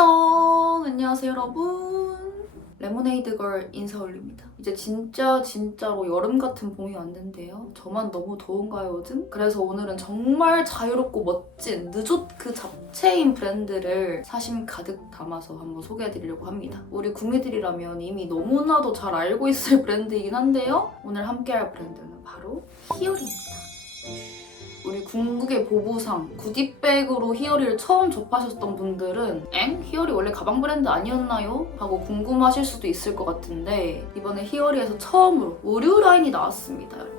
안녕! 안녕하세요, 여러분. 레모네이드 걸 인사 올립니다. 이제 진짜 진짜로 여름 같은 봄이 왔는데요. 저만 너무 더운가요, 요즘? 그래서 오늘은 정말 자유롭고 멋진 느조 그 잡채인 브랜드를 사심 가득 담아서 한번 소개해드리려고 합니다. 우리 구미들이라면 이미 너무나도 잘 알고 있을 브랜드이긴 한데요. 오늘 함께할 브랜드는 바로 히어리입니다. 우리 궁극의 보부상 구디백으로 히어리를 처음 접하셨던 분들은 엥? 히어리 원래 가방 브랜드 아니었나요? 하고 궁금하실 수도 있을 것 같은데 이번에 히어리에서 처음으로 의류 라인이 나왔습니다 여러분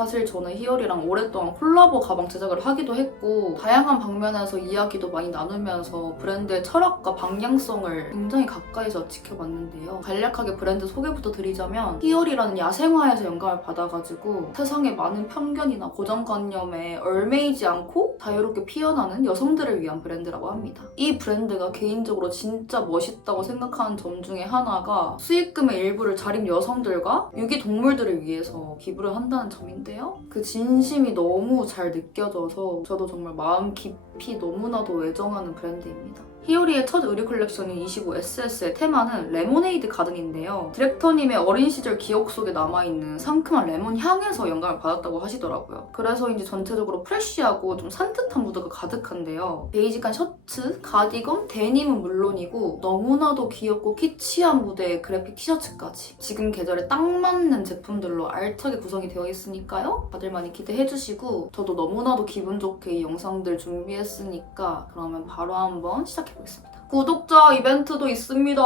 사실 저는 히어리랑 오랫동안 콜라보 가방 제작을 하기도 했고 다양한 방면에서 이야기도 많이 나누면서 브랜드의 철학과 방향성을 굉장히 가까이서 지켜봤는데요. 간략하게 브랜드 소개부터 드리자면 히어리라는 야생화에서 영감을 받아가지고 세상의 많은 편견이나 고정관념에 얽매이지 않고 자유롭게 피어나는 여성들을 위한 브랜드라고 합니다. 이 브랜드가 개인적으로 진짜 멋있다고 생각하는 점 중에 하나가 수익금의 일부를 자립 여성들과 유기동물들을 위해서 기부를 한다는 점인데 요. 그 진심이 너무 잘 느껴져서 저도 정말 마음 깊이 너무나도 애정하는 브랜드입니다. 히어리의 첫 의류 컬렉션인 25SS의 테마는 레모네이드 가든인데요. 디렉터님의 어린 시절 기억 속에 남아있는 상큼한 레몬 향에서 영감을 받았다고 하시더라고요. 그래서인지 전체적으로 프레쉬하고 좀 산뜻한 무드가 가득한데요. 베이직한 셔츠, 가디건, 데님은 물론이고 너무나도 귀엽고 키치한 무대의 그래픽 티셔츠까지 지금 계절에 딱 맞는 제품들로 알차게 구성이 되어 있으니까요. 다들 많이 기대해주시고 저도 너무나도 기분 좋게 이 영상들 준비했으니까 그러면 바로 한번 시작해 보겠습니다. 구독자 이벤트도 있습니다.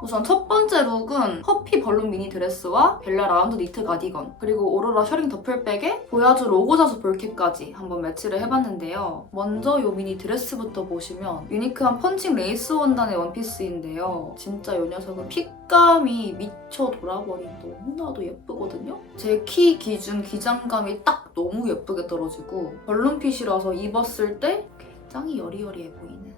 우선 첫 번째 룩은 커피 벌룬 미니 드레스와 벨라 라운드 니트 가디건 그리고 오로라 셔링 더플백에 보야주 로고 자수 볼캡까지 한번 매치를 해봤는데요. 먼저 이 미니 드레스부터 보시면 유니크한 펀칭 레이스 원단의 원피스인데요. 진짜 이 녀석은 핏감이 미쳐 돌아버린 너무나도 예쁘거든요. 제 키 기준 기장감이 딱 너무 예쁘게 떨어지고 벌룬핏이라서 입었을 때 굉장히 여리여리해 보이는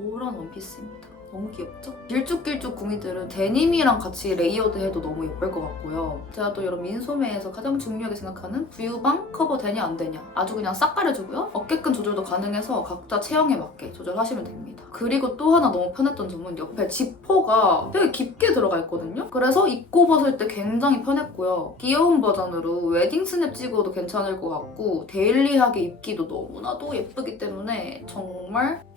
그런 원피스입니다. 너무 귀엽죠? 길쭉길쭉 구미들은 데님이랑 같이 레이어드해도 너무 예쁠 것 같고요. 제가 또 이런 민소매에서 가장 중요하게 생각하는 부유방 커버 되냐 안 되냐 아주 그냥 싹 가려주고요. 어깨끈 조절도 가능해서 각자 체형에 맞게 조절하시면 됩니다. 그리고 또 하나 너무 편했던 점은 옆에 지퍼가 되게 깊게 들어가 있거든요. 그래서 입고 벗을 때 굉장히 편했고요. 귀여운 버전으로 웨딩 스냅 찍어도 괜찮을 것 같고 데일리하게 입기도 너무나도 예쁘기 때문에 정말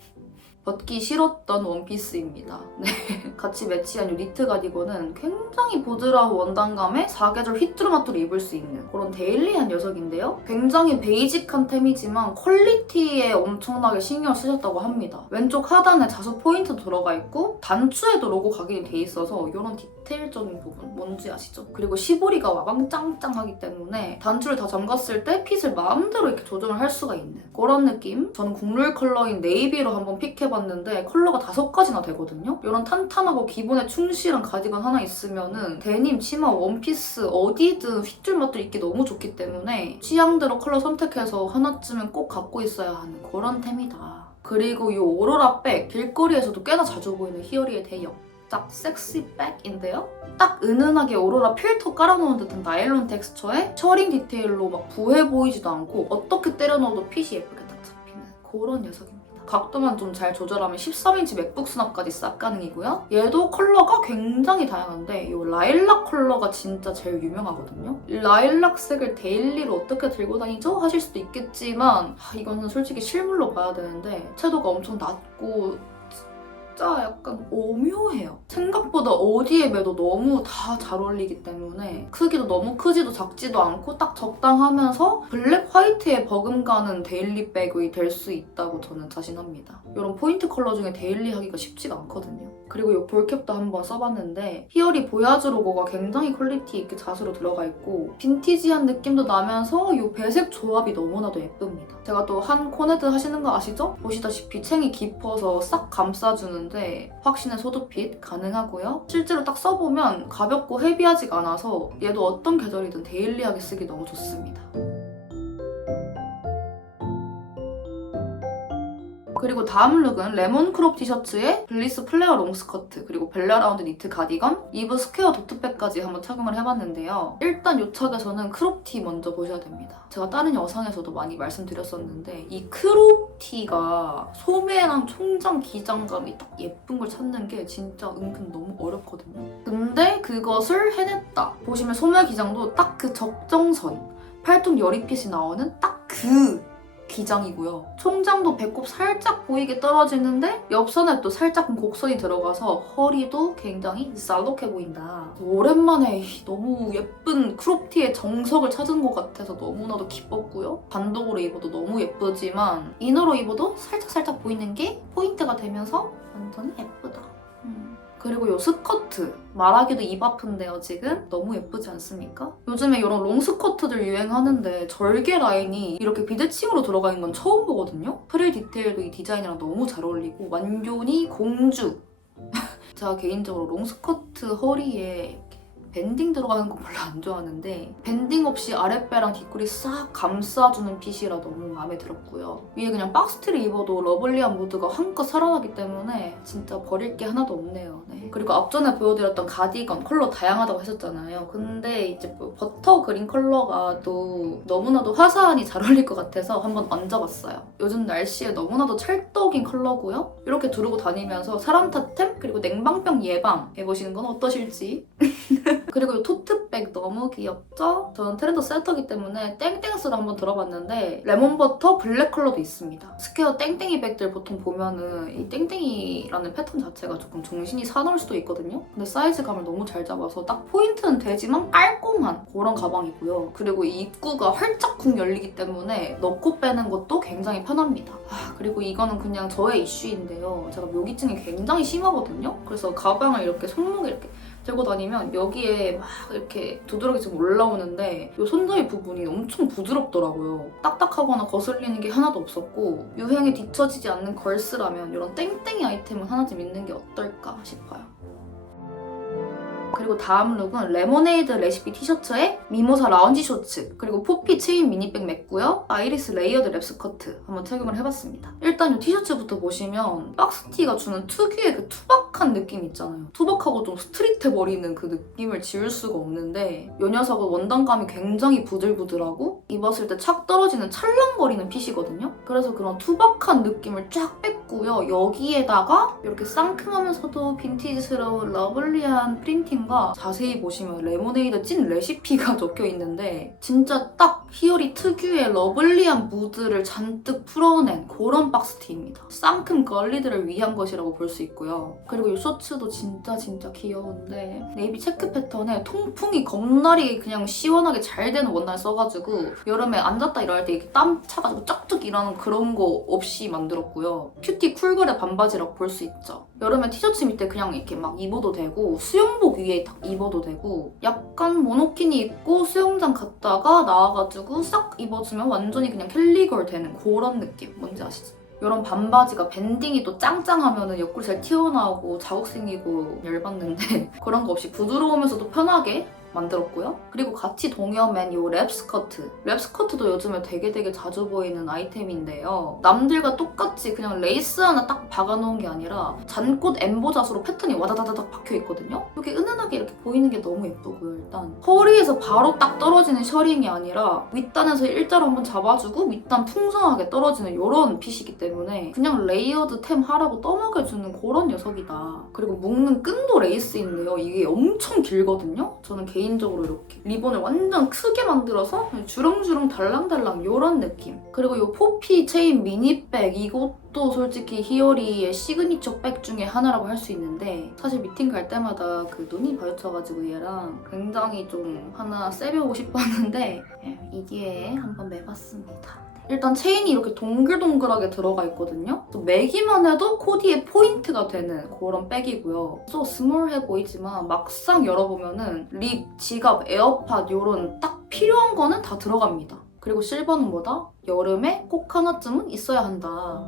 벗기 싫었던 원피스입니다. 네. 같이 매치한 이 니트 가디건은 굉장히 부드러운 원단감에 사계절 휘뚜루마뚜루 입을 수 있는 그런 데일리한 녀석인데요. 굉장히 베이직한 템이지만 퀄리티에 엄청나게 신경을 쓰셨다고 합니다. 왼쪽 하단에 자수 포인트도 들어가 있고 단추에도 로고 각인이 돼 있어서 이런 디테일적인 부분 뭔지 아시죠? 그리고 시보리가 와방짱짱하기 때문에 단추를 다 잠갔을 때 핏을 마음대로 이렇게 조정을 할 수가 있는 그런 느낌? 저는 국룰 컬러인 네이비로 한번 픽해봤는데 컬러가 다섯 가지나 되거든요? 이런 탄탄하고 기본에 충실한 가디건 하나 있으면은 데님, 치마, 원피스 어디든 휘줄마tur 입기 너무 좋기 때문에 취향대로 컬러 선택해서 하나쯤은 꼭 갖고 있어야 하는 그런 템이다. 그리고 이 오로라 백 길거리에서도 꽤나 자주 보이는 히어리의 대역 딱 섹시 백인데요. 딱 은은하게 오로라 필터 깔아놓은 듯한 나일론 텍스처에 셔링 디테일로 막 부해 보이지도 않고 어떻게 때려 넣어도 핏이 예쁘게 딱 잡히는 그런 녀석입니다. 각도만 좀 잘 조절하면 13인치 맥북 수납까지 싹 가능이고요. 얘도 컬러가 굉장히 다양한데 이 라일락 컬러가 진짜 제일 유명하거든요. 이 라일락색을 데일리로 어떻게 들고 다니죠? 하실 수도 있겠지만 아, 이거는 솔직히 실물로 봐야 되는데 채도가 엄청 낮고 진짜 약간 오묘해요. 생각보다 어디에 매도 너무 다 잘 어울리기 때문에 크기도 너무 크지도 작지도 않고 딱 적당하면서 블랙 화이트에 버금가는 데일리 백이 될 수 있다고 저는 자신합니다. 이런 포인트 컬러 중에 데일리 하기가 쉽지가 않거든요. 그리고 이 볼캡도 한번 써봤는데 히어리 보야즈 로고가 굉장히 퀄리티 있게 자수로 들어가 있고 빈티지한 느낌도 나면서 이 배색 조합이 너무나도 예쁩니다. 제가 또 한 코네드 하시는 거 아시죠? 보시다시피 챙이 깊어서 싹 감싸주는 데 확신의 소두핏 가능하고요. 실제로 딱 써보면 가볍고 헤비하지가 않아서 얘도 어떤 계절이든 데일리하게 쓰기 너무 좋습니다. 그리고 다음 룩은 레몬 크롭 티셔츠에 블리스 플레어 롱 스커트 그리고 벨라 라운드 니트 가디건 이브 스퀘어 도트백까지 한번 착용을 해봤는데요. 일단 이 착에서는 크롭 티 먼저 보셔야 됩니다. 제가 다른 영상에서도 많이 말씀드렸었는데 이 크롭 크롭티가 소매랑 총장 기장감이 딱 예쁜 걸 찾는 게 진짜 은근 너무 어렵거든요. 근데 그것을 해냈다. 보시면 소매 기장도 딱 그 적정선, 팔뚝 여리핏이 나오는 딱 그 기장이고요. 총장도 배꼽 살짝 보이게 떨어지는데 옆선에 또 살짝 곡선이 들어가서 허리도 굉장히 쌀록해 보인다. 오랜만에 이 너무 예쁜 크롭티의 정석을 찾은 것 같아서 너무나도 기뻤고요. 단독으로 입어도 너무 예쁘지만 이너로 입어도 살짝살짝 보이는 게 포인트가 되면서 완전. 음. 그리고 요 스커트 말하기도 입 아픈데요 지금? 너무 예쁘지 않습니까? 요즘에 이런 롱 스커트들 유행하는데 절개 라인이 이렇게 비대칭으로 들어가 있는 건 처음 보거든요? 프릴 디테일도 이 디자인이랑 너무 잘 어울리고 완전히 공주. 제가 개인적으로 롱 스커트 허리에 밴딩 들어가는 거 별로 안 좋아하는데 밴딩 없이 아랫배랑 뒷골이 싹 감싸주는 핏이라 너무 마음에 들었고요. 위에 그냥 박스티를 입어도 러블리한 무드가 한껏 살아나기 때문에 진짜 버릴 게 하나도 없네요. 네. 그리고 앞전에 보여드렸던 가디건 컬러 다양하다고 하셨잖아요. 근데 이제 뭐 버터 그린 컬러가 또 너무나도 화사하니 잘 어울릴 것 같아서 한번 얹어봤어요. 요즘 날씨에 너무나도 찰떡인 컬러고요. 이렇게 두르고 다니면서 사람 탓템 그리고 냉방병 예방 해보시는 건 어떠실지 그리고 이 토트백 너무 귀엽죠? 저는 트렌드 센터기 때문에 땡땡스를 한번 들어봤는데 레몬버터 블랙 컬러도 있습니다. 스퀘어 땡땡이 백들 보통 보면은 이 땡땡이라는 패턴 자체가 조금 정신이 사나울 수도 있거든요. 근데 사이즈감을 너무 잘 잡아서 딱 포인트는 되지만 깔끔한 그런 가방이고요. 그리고 이 입구가 활짝 쿵 열리기 때문에 넣고 빼는 것도 굉장히 편합니다. 아, 그리고 이거는 그냥 저의 이슈인데요. 제가 묘기증이 굉장히 심하거든요. 그래서 가방을 이렇게 손목에 이렇게 들고 다니면 여기에 막 이렇게 두드러기 좀 올라오는데 이 손잡이 부분이 엄청 부드럽더라고요. 딱딱하거나 거슬리는 게 하나도 없었고 유행에 뒤처지지 않는 걸스라면 이런 땡땡이 아이템은 하나쯤 있는 게 어떨까 싶어요. 그리고 다음 룩은 레모네이드 레시피 티셔츠에 미모사 라운지 쇼츠 그리고 포피 체인 미니백 맸고요. 아이리스 레이어드 랩 스커트 한번 착용을 해봤습니다. 일단 이 티셔츠부터 보시면 박스티가 주는 특유의 그 투박한 느낌 있잖아요. 투박하고 좀 스트릿해 버리는 그 느낌을 지울 수가 없는데 이 녀석은 원단감이 굉장히 부들부들하고 입었을 때 착 떨어지는 찰랑거리는 핏이거든요. 그래서 그런 투박한 느낌을 쫙 뺐고요. 여기에다가 이렇게 상큼하면서도 빈티지스러운 러블리한 프린팅 과 자세히 보시면 레모네이드 찐 레시피가 적혀 있는데 진짜 딱 히어리 특유의 러블리한 무드를 잔뜩 풀어낸 그런 박스티입니다. 상큼 걸리들을 위한 것이라고 볼 수 있고요. 그리고 이 셔츠도 진짜 진짜 귀여운데 네이비 체크 패턴에 통풍이 겁나리 그냥 시원하게 잘 되는 원단을 써가지고 여름에 앉았다 일어날 때 땀 차가지고 쩍쩍 일하는 그런 거 없이 만들었고요. 큐티 쿨거래 반바지라고 볼 수 있죠. 여름에 티셔츠 밑에 그냥 이렇게 막 입어도 되고 수영복 위에 딱 입어도 되고 약간 모노키니 입고 수영장 갔다가 나와가지고 싹 입어주면 완전히 그냥 캘리걸 되는 그런 느낌 뭔지 아시죠? 이런 반바지가 밴딩이 또 짱짱하면 옆구리 잘 튀어나오고 자국 생기고 열받는데 그런 거 없이 부드러우면서도 편하게 만들었고요. 그리고 같이 동여맨 이 랩 스커트. 랩 스커트도 요즘에 되게 되게 자주 보이는 아이템인데요. 남들과 똑같이 그냥 레이스 하나 딱 박아놓은 게 아니라 잔꽃 엠보 자수로 패턴이 와다다다닥 박혀 있거든요. 이렇게 은은하게 이렇게 보이는 게 너무 예쁘고요. 일단 허리에서 바로 딱 떨어지는 셔링이 아니라 윗단에서 일자로 한번 잡아주고 윗단 풍성하게 떨어지는 이런 핏이기 때문에 그냥 레이어드 템 하라고 떠먹여주는 그런 녀석이다. 그리고 묶는 끈도 레이스인데요. 이게 엄청 길거든요. 저는 개인 적으로 이렇게 리본을 완전 크게 만들어서 주렁주렁 달랑달랑 이런 느낌. 그리고 이 포피 체인 미니백 이것도 솔직히 히어리의 시그니처 백 중에 하나라고 할 수 있는데 사실 미팅 갈 때마다 그 눈이 마주쳐가지고 얘랑 굉장히 좀 하나 세배우고 싶었는데 예, 이기에 한번 매봤습니다. 일단 체인이 이렇게 동글동글하게 들어가 있거든요. 또 매기만 해도 코디의 포인트가 되는 그런 백이고요. 또 스몰해 보이지만 막상 열어보면은 립, 지갑, 에어팟 이런 딱 필요한 거는 다 들어갑니다. 그리고 실버는 뭐다? 여름에 꼭 하나쯤은 있어야 한다.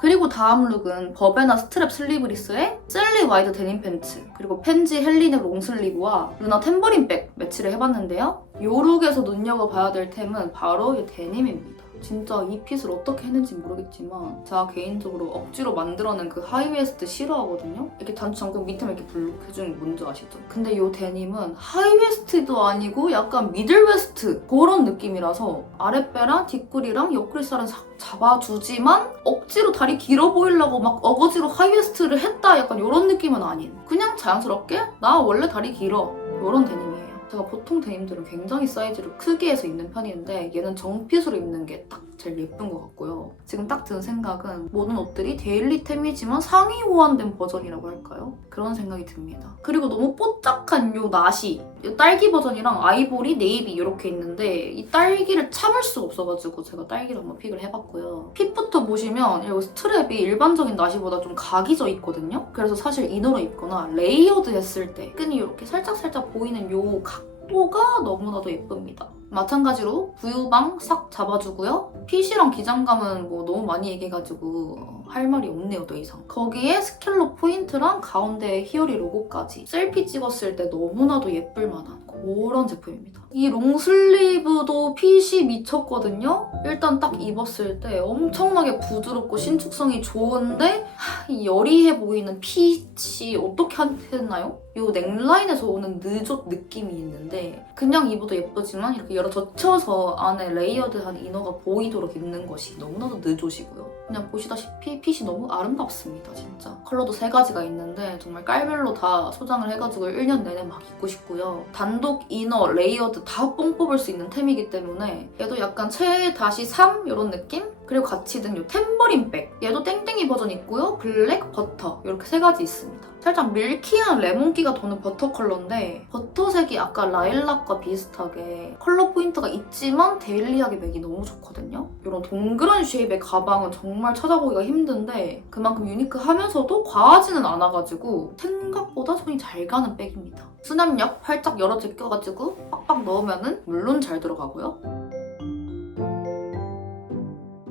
그리고 다음 룩은 버베나 스트랩 슬리브리스에 셀리 와이드 데님 팬츠 그리고 펜지 헬린의 롱슬리브와 루나 템버린 백 매치를 해봤는데요. 요 룩에서 눈여겨봐야 될 템은 바로 이 데님입니다. 진짜 이 핏을 어떻게 했는지 모르겠지만 제가 개인적으로 억지로 만들어낸 그 하이웨스트 싫어하거든요. 이렇게 단추 잠금 밑에만 이렇게 블록 해주는 게 뭔지 아시죠? 근데 이 데님은 하이웨스트도 아니고 약간 미들웨스트 그런 느낌이라서 아랫배랑 뒷구리랑 옆구리살은 싹 잡아주지만 억지로 다리 길어 보이려고 막 어거지로 하이웨스트를 했다 약간 이런 느낌은 아닌 그냥 자연스럽게 나 원래 다리 길어 이런 데님이에요. 제가 보통 데님들은 굉장히 사이즈를 크게 해서 입는 편인데 얘는 정핏으로 입는 게 딱 제일 예쁜 것 같고요. 지금 딱 든 생각은 모든 옷들이 데일리템이지만 상위 호환된 버전이라고 할까요? 그런 생각이 듭니다. 그리고 너무 뽀짝한 요 나시 요 딸기 버전이랑 아이보리, 네이비 이렇게 있는데 이 딸기를 참을 수가 없어가지고 제가 딸기를 한번 픽을 해봤고요. 핏부터 보시면 이 스트랩이 일반적인 나시보다 좀 각이 져 있거든요. 그래서 사실 이너로 입거나 레이어드 했을 때 끈이 이렇게 살짝살짝 보이는 요 각 도가 너무나도 예쁩니다. 마찬가지로 부유방 싹 잡아주고요. 핏이랑 기장감은 뭐 너무 많이 얘기해가지고 할 말이 없네요 더 이상. 거기에 스켈로 포인트랑 가운데 히어리 로고까지 셀피 찍었을 때 너무나도 예쁠 만한 그런 제품입니다. 이 롱슬리브도 핏이 미쳤거든요. 일단 딱 입었을 때 엄청나게 부드럽고 신축성이 좋은데 하, 이 여리해 보이는 핏이 어떻게 했나요? 이 넥라인에서 오는 느조 느낌이 있는데 그냥 입어도 예쁘지만 이렇게 열어 젖혀서 안에 레이어드한 이너가 보이도록 입는 것이 너무나도 느조시고요. 그냥 보시다시피 핏이 너무 아름답습니다, 진짜. 컬러도 세 가지가 있는데 정말 깔별로 다 소장을 해가지고 1년 내내 막 입고 싶고요. 단독 이너, 레이어드 다 뽕 뽑을 수 있는 템이기 때문에 얘도 약간 최-3 이런 느낌? 그리고 같이 든이 템버린 백 얘도 땡땡이 버전 있고요. 블랙, 버터 이렇게 세 가지 있습니다. 살짝 밀키한 레몬기가 도는 버터 컬러인데 버터색이 아까 라일락과 비슷하게 컬러 포인트가 있지만 데일리하게 맥이 너무 좋거든요. 이런 동그란 쉐입의 가방은 정말 찾아보기가 힘든데 그만큼 유니크하면서도 과하지는 않아가지고 생각보다 손이 잘 가는 백입니다. 수납력 활짝 열어 제껴가지고 빡빡 넣으면 물론 잘 들어가고요.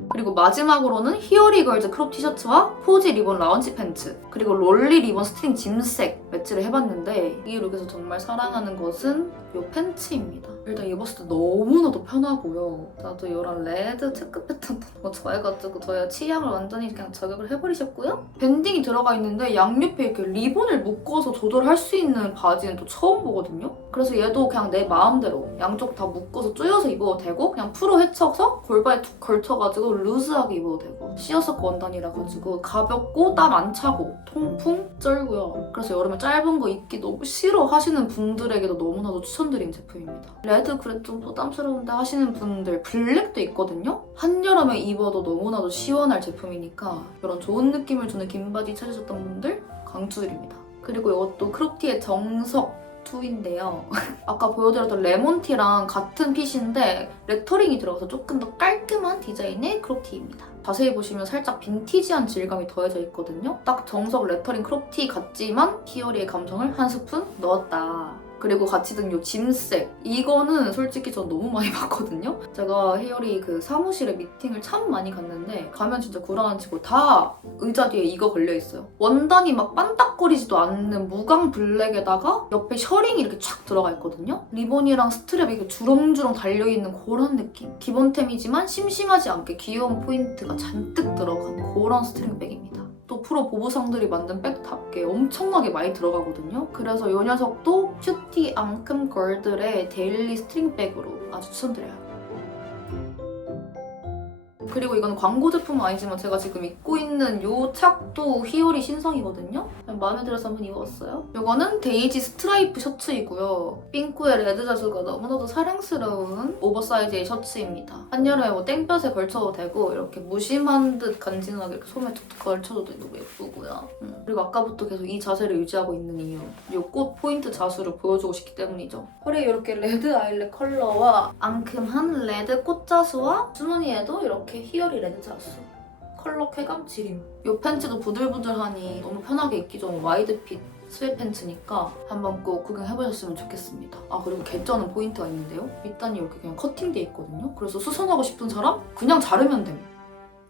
그리고 마지막으로는 히어리 걸즈 크롭 티셔츠와 포지 리본 라운지 팬츠 그리고 롤리 리본 스트링 짐색 매치를 해봤는데 이 룩에서 정말 사랑하는 것은 이 팬츠입니다. 일단 입었을 때 너무나도 편하고요. 나도 이런 레드 체크 패턴 거 좋아해가지고 저의 취향을 완전히 그냥 저격을 해버리셨고요. 밴딩이 들어가 있는데 양옆에 이렇게 리본을 묶어서 조절할 수 있는 바지는 또 처음 보거든요. 그래서 얘도 그냥 내 마음대로 양쪽 다 묶어서 조여서 입어도 되고 그냥 풀어 헤쳐서 골반에 툭 걸쳐가지고 루즈하게 입어도 되고 시어석 원단이라 가지고 가볍고 땀 안 차고 통풍 쩔고요. 그래서 여름에 짧은 거 입기 너무 싫어 하시는 분들에게도 너무나도 추천드린 제품입니다. 레드 그래 좀 부담스러운데 하시는 분들 블랙도 있거든요. 한여름에 입어도 너무나도 시원할 제품이니까 이런 좋은 느낌을 주는 긴 바지 찾으셨던 분들 강추드립니다. 그리고 이것도 크롭티의 정석 2인데요. 아까 보여드렸던 레몬티랑 같은 핏인데 레터링이 들어가서 조금 더 깔끔한 디자인의 크롭티입니다. 자세히 보시면 살짝 빈티지한 질감이 더해져 있거든요. 딱 정석 레터링 크롭티 같지만 히어리의 감성을 한 스푼 넣었다. 그리고 같이 든 요 짐색. 이거는 솔직히 전 너무 많이 봤거든요. 제가 헤어리 그 사무실에 미팅을 참 많이 갔는데 가면 진짜 구라안 치고 다 의자 뒤에 이거 걸려있어요. 원단이 막 반딱거리지도 않는 무광 블랙에다가 옆에 셔링이 이렇게 쫙 들어가 있거든요. 리본이랑 스트랩이 이렇게 주렁주렁 달려있는 그런 느낌. 기본템이지만 심심하지 않게 귀여운 포인트가 잔뜩 들어간 그런 스트링백입니다 또 프로 보부상들이 만든 백답게 엄청나게 많이 들어가거든요. 그래서 이 녀석도 큐티 앙큼 걸들의 데일리 스트링백으로 아주 추천드려요. 그리고 이건 광고 제품은 아니지만 제가 지금 입고 있는 이 착도 히어리 신상이거든요. 마음에 들어서 한번 입어봤어요. 이거는 데이지 스트라이프 셔츠이고요. 핑크의 레드 자수가 너무나도 사랑스러운 오버사이즈의 셔츠입니다. 한여름에 뭐 땡볕에 걸쳐도 되고 이렇게 무심한 듯 간지나게 이렇게 소매 툭툭 걸쳐도 너무 예쁘고요. 음. 그리고 아까부터 계속 이 자세를 유지하고 있는 이유. 이 꽃 포인트 자수를 보여주고 싶기 때문이죠. 허리에 이렇게 레드 아일렛 컬러와 앙큼한 레드 꽃 자수와 주머니에도 이렇게 히어리 레드 자수. 컬러 쾌감 지림. 이 팬츠도 부들부들하니 너무 편하게 입기 좋은 와이드핏 스웨 팬츠니까 한번 꼭 구경해보셨으면 좋겠습니다. 아 그리고 개쩌는 포인트가 있는데요. 밑단이 이렇게 그냥 커팅돼 있거든요. 그래서 수선하고 싶은 사람 그냥 자르면 됨.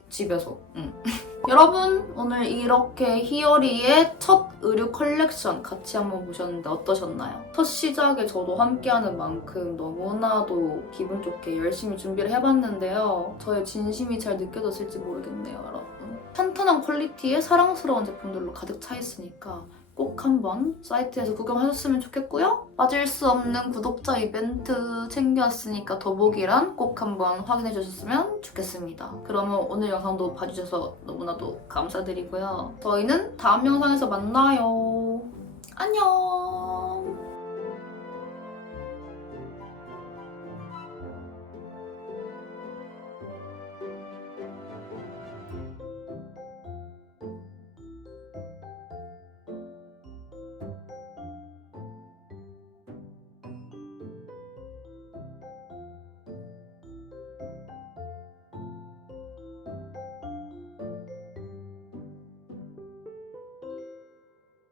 집에서. 응. 여러분 오늘 이렇게 히어리의 첫 의류 컬렉션 같이 한번 보셨는데 어떠셨나요? 첫 시작에 저도 함께하는 만큼 너무나도 기분 좋게 열심히 준비를 해봤는데요. 저의 진심이 잘 느껴졌을지 모르겠네요, 여러분. 탄탄한 퀄리티의 사랑스러운 제품들로 가득 차 있으니까 꼭 한번 사이트에서 구경하셨으면 좋겠고요. 빠질 수 없는 구독자 이벤트 챙겨왔으니까 더보기란 꼭 한번 확인해 주셨으면 좋겠습니다. 그러면 오늘 영상도 봐주셔서 너무나도 감사드리고요. 저희는 다음 영상에서 만나요. 안녕!